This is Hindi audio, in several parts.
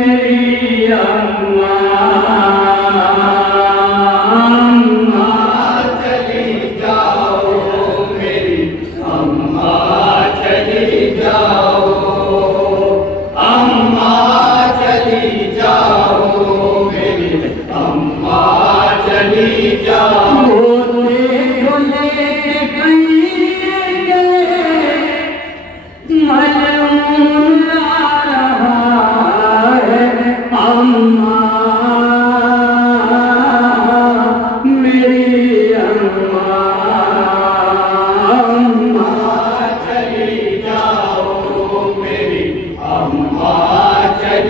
मेरी अम्मा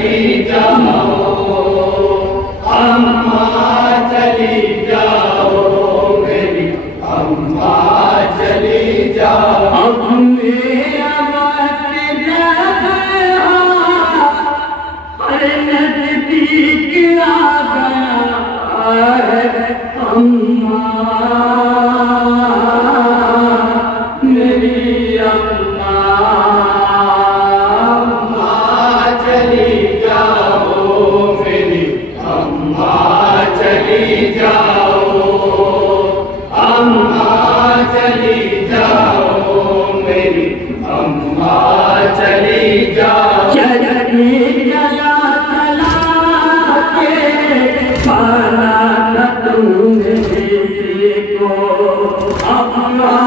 चली जाओ, अम्मा चली जाओ, मेरी अम्मा चली जाओ। अब मेरा वक्त गया, नज़दीक आ गया है अम्मा, मेरी अम्मा। अम्मा चली जाओ, मेरी अम्मा चली जाओ, अम्मा चली जाओ, मेरी अम्मा चली जाओ। चली जला जला के पाला न तुमने किसी को, अम्मा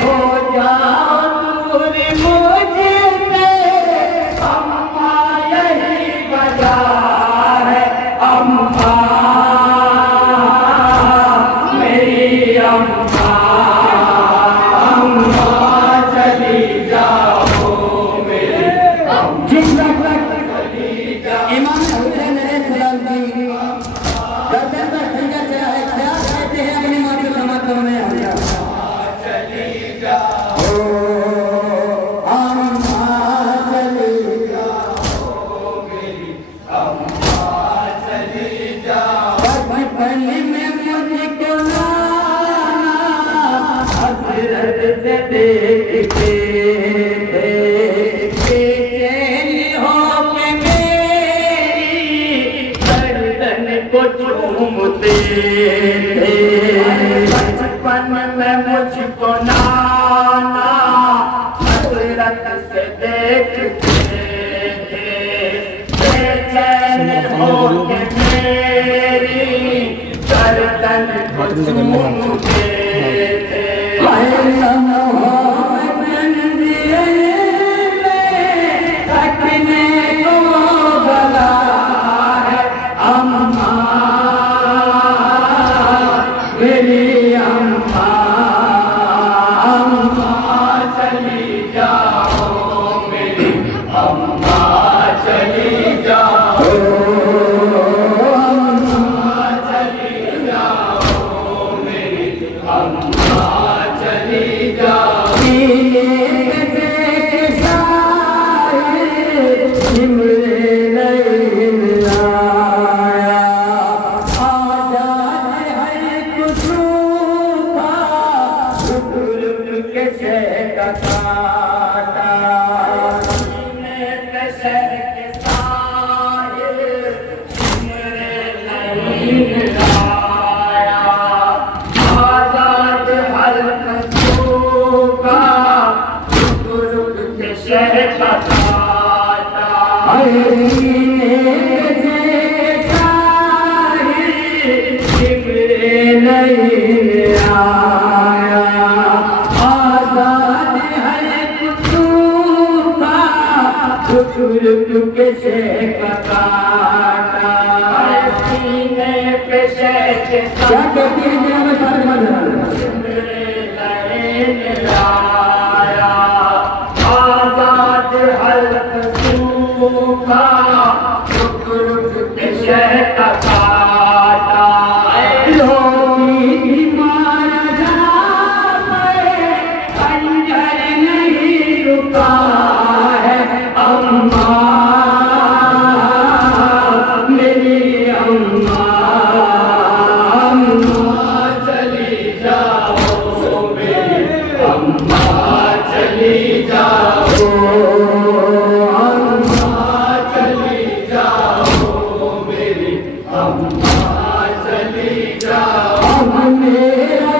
हो जाओ दूर मुझसे, अम्मा यही वजह है, अम्मा मेरी अम्मा, अम्मा चली जाओ मेरी अम्मा चली जाओ। इमाम हुसैन गर्दन पर खंजर चढ़ा है, क्या कहते हैं अपनी माँ के समागम में? चली जाओ अम्मा चली जाओ मेरी अम्मा चली जाओ। बचपन में मुझको नाना हसरत से देखते थे, बेचैन होके मेरी गर्दन को चूमते थे। बचपन में मुझको नाना हसरत से देखते थे, बेचैन होके मेरी गर्दन को चूमते थे। मेरी अम्मा, अम्मा चली जाओ मेरी अम्मा चली जाओ, अम्मा चली जाओ मेरी अम्मा चली जाओ। सीने के साए सिमरे नहीं आया, आजाद है खुशबू का रुक के शहर का काटा। सीने के शहर के साए सिमरे नहीं आया, आजाद हर खुशबू का रुक के शहर का काटा। नहीं आया, आजाद है खुशबू का रुक के शहर का काटा। सीने पे शहर क्या कहती है मेरा आया, आजाद हर खुशबू का रुक के शहर का काटा। लोगी मारा जाए खंजर नहीं रुका है, अम्मा मेरी अम्मा, अम्मा चली जाओ मेरी अम्मा चली जाओ, अम्मा चली जाओ मेरी अम्मा चली जाओ। अब मेरा